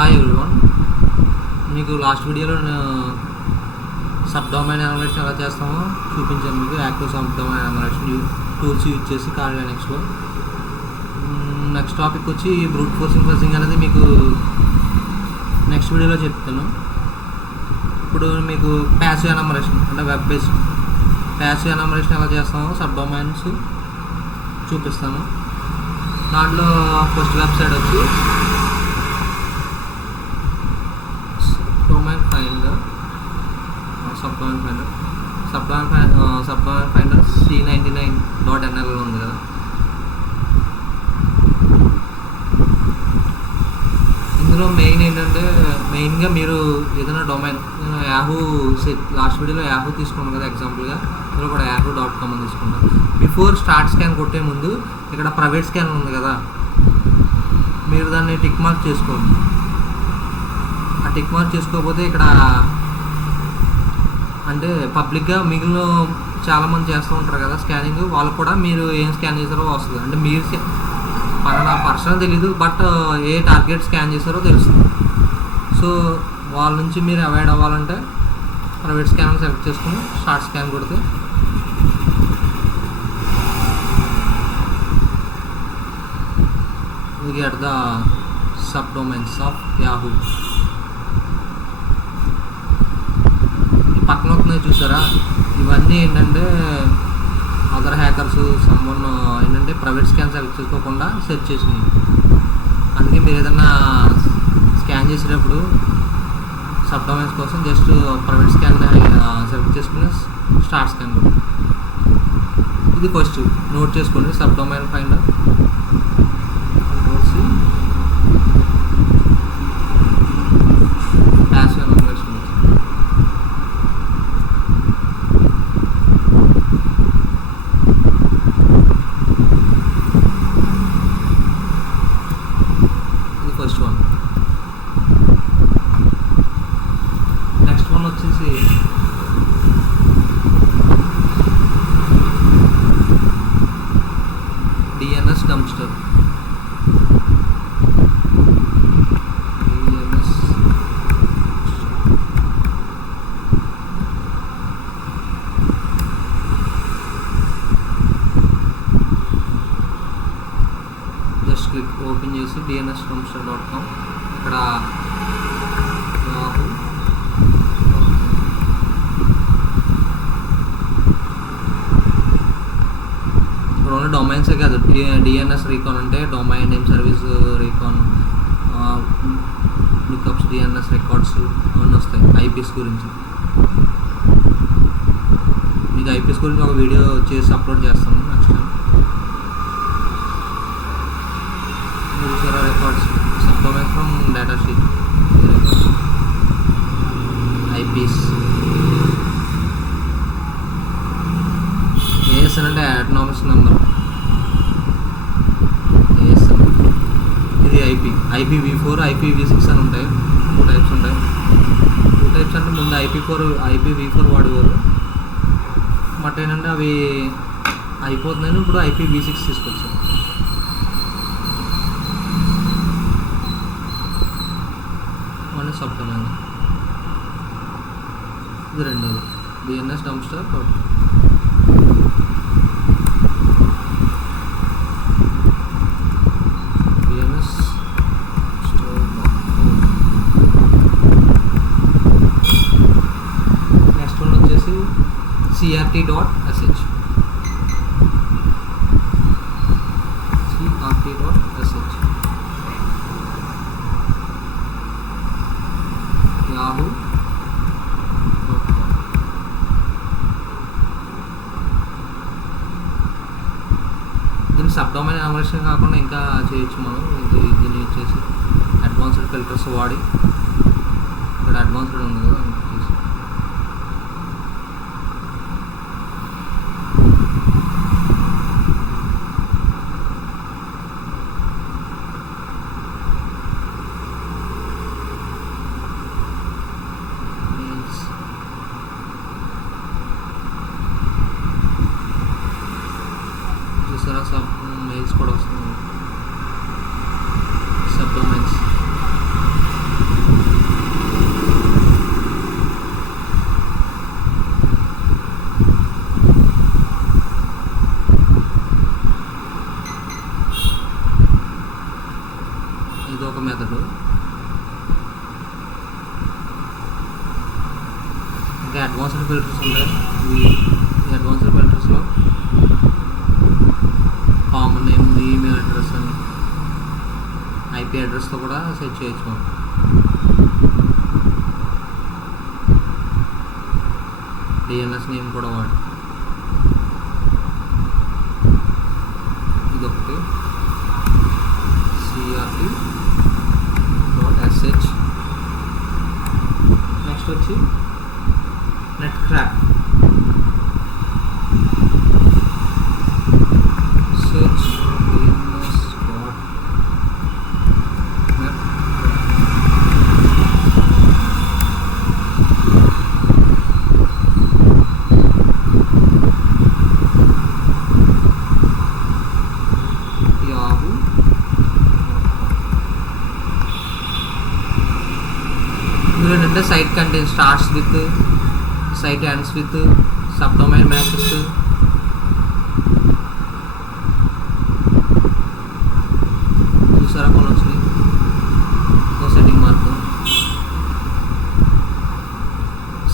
Hi everyone, మీకు లాస్ట్ వీడియోలో sub domain analysation ఎలా చేస్తామో చూపించాను. మీకు active sub domain analysation tools use చేసి కార్డియా నెక్స్ట్లో. నెక్స్ట్ టాపిక్ వచ్చి బ్రూట్ ఫోర్సింగ్ ఫజింగ్ అనేది మీకు నెక్స్ట్ వీడియోలో చెప్తాను. ఇప్పుడు మీకు ప్యాసివ్ ఎనామరేషన్ అంటే వెబ్ బేస్డ్ ప్యాసివ్ ఎనామరేషన్ ఎలా చేస్తామో సబ్ డొమైన్స్ చూపిస్తాను. దాంట్లో ఫస్ట్ వెబ్సైట్ వచ్చి సబ్ డొమైన్ ఫైండర్ C99.nl ఉంది కదా. ఇందులో మెయిన్ ఏంటంటే మెయిన్గా మీరు ఏదైనా డొమైన్ యాహూ లాస్ట్ వీడియోలో యాహూ తీసుకున్నాను కదా ఎగ్జాంపుల్గా, ఇందులో కూడా yahoo.com అని తీసుకుంటాను. బిఫోర్ స్టార్ట్ స్కాన్ కొట్టే ముందు ఇక్కడ ప్రైవేట్ స్కాన్ ఉంది కదా, మీరు దాన్ని టిక్ మార్క్ చేసుకోండి. ఆ టిక్ మార్క్ చేసుకోకపోతే ఇక్కడ అంటే పబ్లిక్గా మిగిలిన చాలామంది చేస్తూ ఉంటారు కదా స్కానింగ్, వాళ్ళు కూడా మీరు ఏం స్కాన్ చేశారో వస్తుంది. అంటే మీరు పలానా పర్సన్ తెలీదు, బట్ ఏ టార్గెట్ స్కాన్ చేశారో తెలుస్తుంది. సో వాళ్ళ నుంచి మీరు అవాయిడ్ అవ్వాలంటే ప్రైవేట్ స్కాన్ సెలెక్ట్ చేసుకుని స్టార్ట్ స్కాన్ కొడితే you get the subdomains of Yahoo. ఈ పక్కన వస్తున్నాయి చూసారా, ఇవన్నీ ఏంటంటే అదర్ హ్యాకర్స్ సమ్మన్ ఏంటంటే ప్రైవేట్ స్కాన్ సెలెక్ట్ చేసుకోకుండా సెర్చ్ చేసినాయి. అందుకే మీరు ఏదైనా స్కాన్ చేసేటప్పుడు సబ్ డొమైన్స్ కోసం జస్ట్ ప్రైవేట్ స్కాన్ సెలెక్ట్ చేసుకుని స్టార్ట్ స్కాన్ కూడా. ఇది ఫస్ట్ నోట్ చేసుకోండి. Sub domain finder DNS dumpster. Just click open చేసి dnsdumpster.com. ఇక్కడ డొమైన్సే కాదు, డిఎన్ఎస్ రీకాన్ అంటే domain name service recon, lookups, DNS records అవన్నీ వస్తాయి. ఐపీఎస్ గురించి మీకు ఐపీఎస్ గురించి ఒక వీడియో చేసి అప్లోడ్ చేస్తాను నెక్స్ట్ టైం. చూసారా records, sub domains from data sheet, IPS. ASN అంటే అటానమస్ నెంబర్, ఇది IPv4 IPv6 అని ఉంటాయి. 2 టైప్స్ ఉంటాయి. 2 టైప్స్ అంటే ముందు IPv4 వాడేవారు, బట్ ఏంటంటే అవి అయిపోతున్నాయి. ఇప్పుడు IPv6 తీసుకొచ్చారు. మళ్ళీ సబ్ డొమైన్ ఇది రెండోది DNS dumpster. CRT.sh yahoo.com. దీన్ని సబ్ డొమైన్ అనలైజేషన్ కాకుండా ఇంకా చేయొచ్చు మనం. దీన్ని యూజ్ చేసి అడ్వాన్స్డ్ ఫిల్టర్స్ వాడి, ఇక్కడ అడ్వాన్స్డ్ ఉంది కదా సబ్ మెయిల్స్ కూడా వస్తుంది. సబ్ డొమైన్స్ ఇది ఒక మెథడ్. ఇంకా అడ్వాన్స్డ్ ఫిల్టర్స్ ఉంటాయి. ఈ అడ్వాన్స్డ్ ఫిల్టర్స్లో కామన్ నేమ్, ఈమెయిల్ అడ్రస్ అని, ఐపీ అడ్రస్తో కూడా సెట్ చేయొచ్చు మనం. డిఎన్ఎస్ నేమ్ కూడా వాడు. ఇదొకటి CRT.sh. నెక్స్ట్ వచ్చి Netcraft. Search site content starts with, site ends with, subdomain matches. दूसरा कौन सी वो setting mark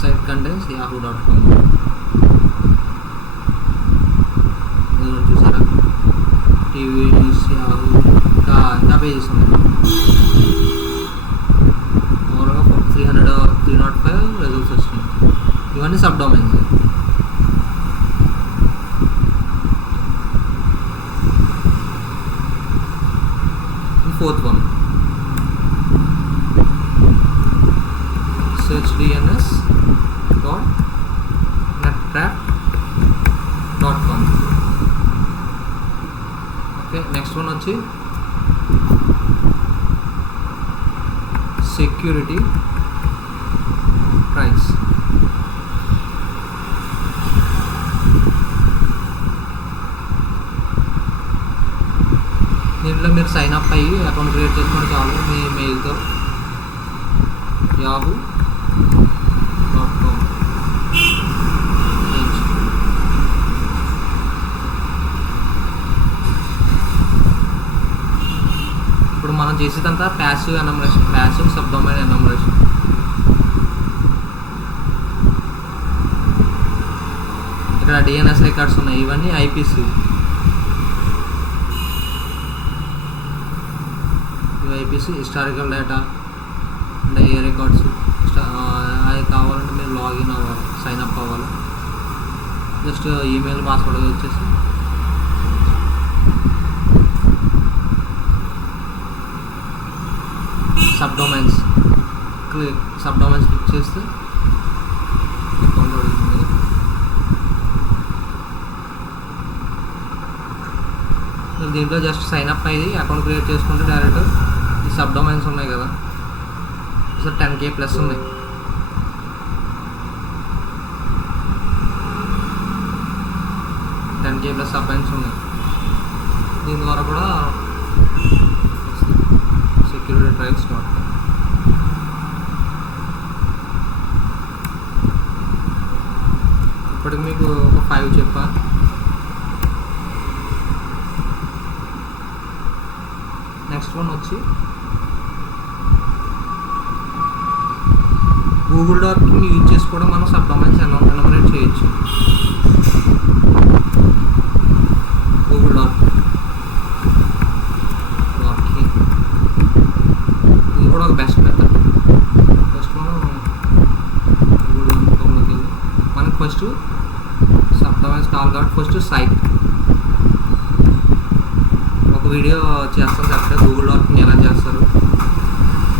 site contents yahoo.com. दूसरा टीवी न्यूज़ याहू का पेजेस ఉన్నాయి. 305 results వచ్చినాయి. ఇవన్నీ sub domains. Fourth one searchdns.netcraft.com. Okay, next one వచ్చి సెక్యూరిటీ ప్రైస్. దీంట్లో మీరు సైన్ అప్ అయ్యి అకౌంట్ క్రియేట్ చేసుకుంటే చాలు మీ మెయిల్తో. yahoo.com. ఇప్పుడు మనం చేసేదంతా ప్యాసివ్ ఎనమరేషన్, ప్యాసివ్ సబ్ డొమైన్ ఎనమరేషన్. ఇక్కడ డిఎన్ఎస్ రికార్డ్స్ ఉన్నాయి. ఇవన్నీ ఐపీసీ. ఇవి ఐపీసీ హిస్టారికల్ డేటా అండ్ ఏ రికార్డ్స్. అది కావాలంటే మీరు లాగిన్ అవ్వాలి, సైన్ అప్ అవ్వాలి. జస్ట్ ఈమెయిల్ పాస్వర్డ్ వచ్చేసి సబ్ డొమైన్స్ క్లిక్ చేస్తే అకౌంట్ అడుగుతుంది. దీంట్లో జస్ట్ సైన్ అప్ అయ్యి అకౌంట్ క్రియేట్ చేసుకుంటే డైరెక్ట్ ఈ సబ్ డొమైన్స్ ఉన్నాయి కదా, సో 10K ప్లస్ ఉన్నాయి. సబ్ డొమైన్స్ ఉన్నాయి. దీని ద్వారా కూడా securitytrials.com. ఇప్పటికి మీకు ఒక 5 చెప్పా. నెక్స్ట్ వన్ వచ్చి గూగుల్ డాక్ని యూజ్ చేసి కూడా మనం సబ్ డొమైన్స్ ఎనమరేట్ చేయొచ్చు. గూగుల్ డాక్ ఇది కూడా ఒక బెస్ట్ మెథడ్. ఫస్ట్ మనం గూగుల్.comలోకి వెళ్ళి మనకి ఫస్ట్ సబ్ డొమైన్స్ కావాలి కాబట్టి ఫస్ట్ సైట్ ఒక వీడియో చేస్తాను సపరేట్ గూగుల్ డాక్ని ఎలా చేస్తారు.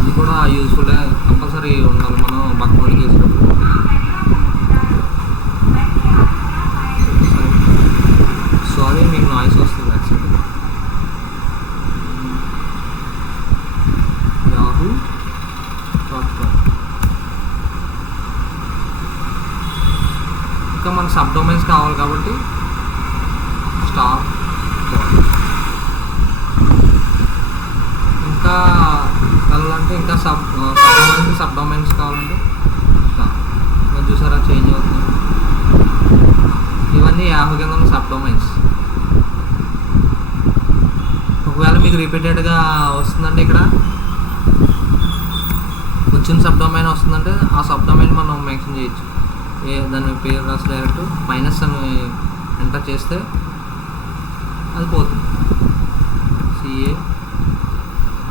ఇది కూడా యూజ్ఫుల్, కంపల్సరీ ఉండాలి మనం బగ్ నోట్ చేసినప్పుడు. సారీ మీకు నాయిస్ వస్తుంది యాక్చువల్లీ. yahoo.com. ఇంకా మనకు సబ్ డొమైన్స్ కావాలి కాబట్టి స్టార్. ఇంకా వెళ్ళాలంటే ఇంకా సబ్ డొమైన్స్ కావాలంటే చూసారా చేంజ్ అవుతుంది. ఇవన్నీ యాహూ కింద ఉన్న సబ్ డొమైన్స్. ఒకవేళ మీకు రిపీటెడ్గా వస్తుందంటే ఇక్కడ వచ్చిన సబ్ డొమైన్ వస్తుందంటే ఆ సబ్ డొమైన్ మనం మెన్షన్ చేయొచ్చు. దాని పేరు రాసి డైరెక్ట్ మైనస్ అని ఎంటర్ చేస్తే అది పోతుంది. సిఏ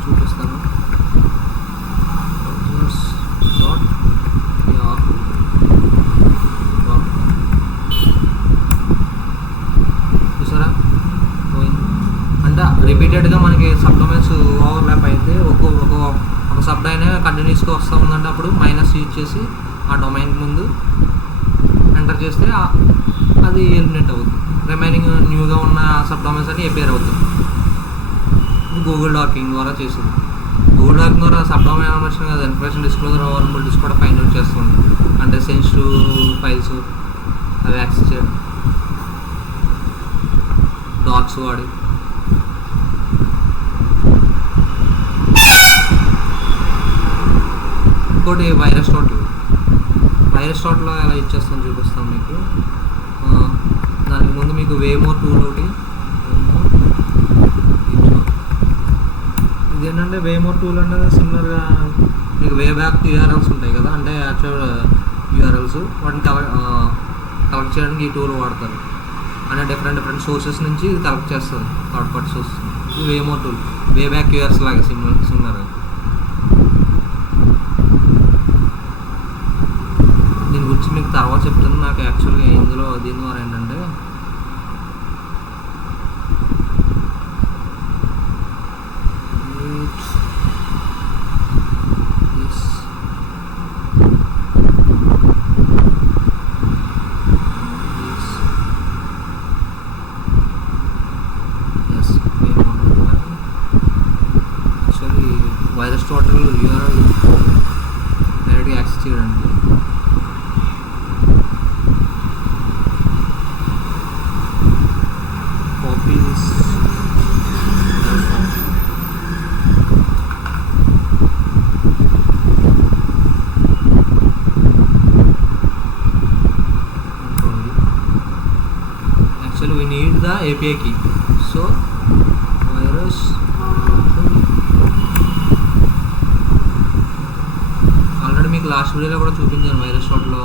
చూపిస్తాను. డాట్ చూసారా అంటే రిపీటెడ్గా మనకి సబ్ డొమైన్స్ ఓవర్లాప్ అయితే ఒక సబ్ డొమైన్ కంటిన్యూస్గా వస్తూ ఉందంటే అప్పుడు మైనస్ యూజ్ చేసి ఆ డొమైన్ ముందు ఎంటర్ చేస్తే అది ఎలిమినేట్ అవుతుంది. రిమైనింగ్ న్యూగా ఉన్న సబ్ డొమైన్స్ అని ఏపీఆర్ అవుతుంది. గూగుల్ డాకింగ్ ద్వారా చేస్తుంది. గూగుల్ డాకింగ్ ద్వారా సబ్ డొమైన్ ఇన్ఫర్మేషన్ కదా ఇన్ఫర్మేషన్ డిస్క్లోజర్ వల్నరబిలిటీస్ కూడా ఫైండ్ అవుట్ చేస్తుంది. అంటే సెన్సిటివ్ ఫైల్స్ అవి యాక్సెస్ చేయడం డాట్స్ వాడి. ఇంకోటి వైరస్ డాట్లో ఎలా ఇచ్చేస్తాను చూపిస్తాను మీకు. దానికి ముందు మీకు వేమోర్ టూల్ ఒకటి. ఇదేంటంటే వేమోర్ టూల్ అనేది సిమిలర్గా మీకు వే బ్యాక్ యూఆర్ఎల్స్ ఉంటాయి కదా, అంటే యాక్చువల్ యూఆర్ఎల్స్ వాటిని కలెక్ట్ చేయడానికి ఈ టూల్ వాడతారు. అంటే డిఫరెంట్ సోర్సెస్ నుంచి ఇది కలెక్ట్ చేస్తుంది, థర్డ్ పార్టీ సోర్సెస్. ఇది వేమోర్ టూల్ వే బ్యాక్ యూఆర్ఎల్స్ లాగా సిమిలర్గా. దీని గురించి మీకు తర్వాత చెప్తాను. నాకు యాక్చువల్గా ఇందులో దీని ద్వారా ఏంటంటే వైరస్ టోటల్ యూఆర్ఎల్ డైరెక్ట్గా యాక్సెస్ చేయడానికి copy this actually we need the API key. So virus already మీకు లాస్ట్ వీడియోలో కూడా చూపించాను. వైరస్ డాట్లో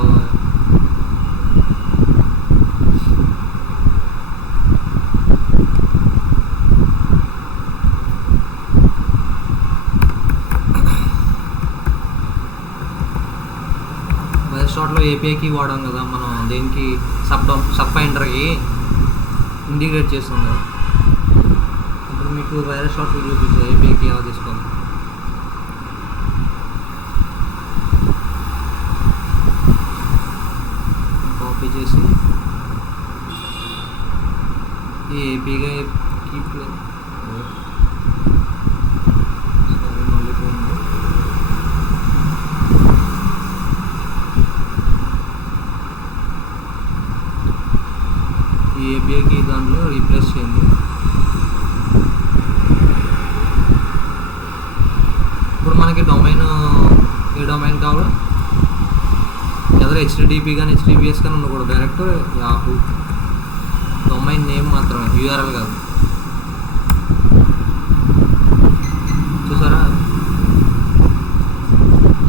ఏపీఐ కీ వాడాం కదా మనం, దేనికి సబ్ ఫైండర్కి ఇంటిగ్రేట్ చేస్తాం కదా. ఇప్పుడు మీకు వైరస్ డాట్లో చూపిస్తాను ఏపీఐ కీ ఎలా తీసుకోవాలి. కాపీ చేసి ఈ ఏపీగా కీప్ మళ్ళీ పోయింది. ఈ ఏపీఐకి దాంట్లో రీప్లేస్ చేయండి. ఇప్పుడు మనకి డొమైన్ ఏ డొమైన్ కావాలో ఎవరు హెచ్డిడిపి కానీ హెచ్డిపిఎస్ కానీ ఉండకూడదు, డైరెక్ట్ యాహూ డొమైన్ నేమ్ మాత్రమే, యూఆర్ఎల్ కాదు. చూసారా,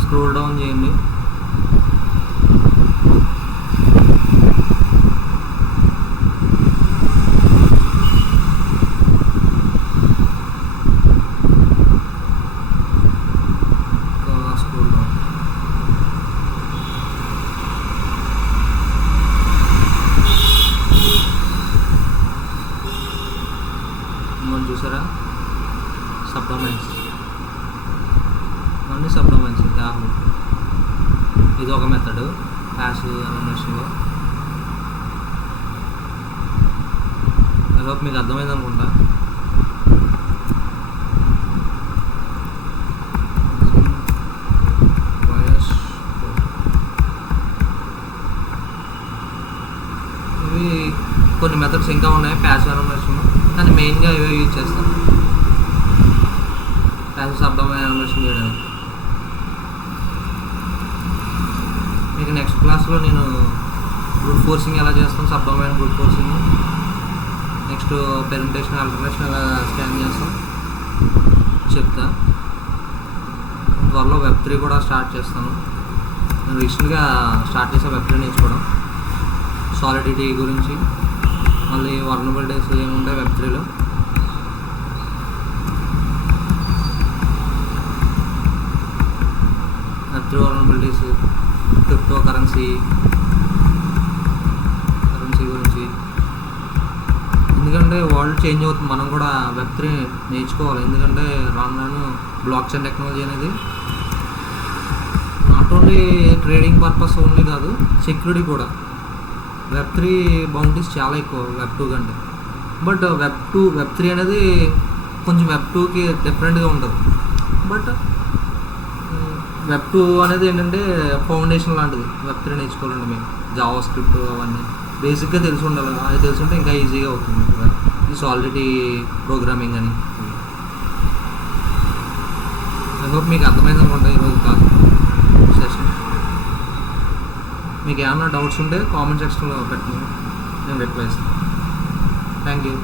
స్క్రోల్ డౌన్ చేయండి. చూసారా సబ్ డొమైన్స్, అన్ని సబ్ డొమైన్స్. యాహూ ఇది ఒక మెథడ్ ప్యాసివ్ అనిమేషన్లో. ఐ హోప్ మీకు అర్థమైంది అనుకుంటా. ఇవి కొన్ని మెథడ్స్ ఇంకా ఉన్నాయి ప్యాసివ్ అనిమేషన్, కానీ మెయిన్గా ఇవే యూజ్ చేస్తాను ప్యాసివ్ సబ్ డొమైన్ అనిమేషన్ చేయడానికి. మీకు నెక్స్ట్ క్లాస్లో నేను బ్రూట్ ఫోర్సింగ్ ఎలా చేస్తాం, sub domain brute forcing, next permutation alternation ఎలా స్కాన్ చేస్తాం చెప్తా. త్వరలో వెబ్3 కూడా స్టార్ట్ చేస్తాను. నేను రీసెంట్గా స్టార్ట్ చేసే వెబ్3 నేర్చుకోవడం, సాలిడిటీ గురించి, మళ్ళీ వర్నబిలిటీస్ ఏముంటాయి వెబ్3లో. వెబ్3 వర్నబిలిటీస్, క్రిప్టో కరెన్సీ గురించి. ఎందుకంటే వరల్డ్ చేంజ్ అవుతుంది, మనం కూడా వెబ్3 నేర్చుకోవాలి. ఎందుకంటే రాను బ్లాక్ చైన్ టెక్నాలజీ అనేది not only trading purpose only కాదు, సెక్యూరిటీ కూడా. వెబ్3 బౌండరీస్ చాలా ఎక్కువ వెబ్2 కంటే. బట్ వెబ్3 అనేది కొంచెం వెబ్2కి డిఫరెంట్గా ఉంటుంది. బట్ వెబ్2 అనేది ఏంటంటే ఫౌండేషన్ లాంటిది. వెబ్3 నేర్చుకోవాలండి మేము జావా స్క్రిప్ట్ అవన్నీ బేసిక్గా తెలిసి ఉండాలి. అది తెలుసుంటే ఇంకా ఈజీగా అవుతుంది. ఈ సాలిడిటీ ప్రోగ్రామింగ్ అని. ఐ హోప్ మీకు అర్థమైంది అనుకుంటా ఈరోజు కాదు సెషన్. మీకు ఏమన్నా డౌట్స్ ఉంటే కామెంట్ సెక్షన్లో పెట్టండి, నేను రిప్లై ఇస్తాను. Thank you.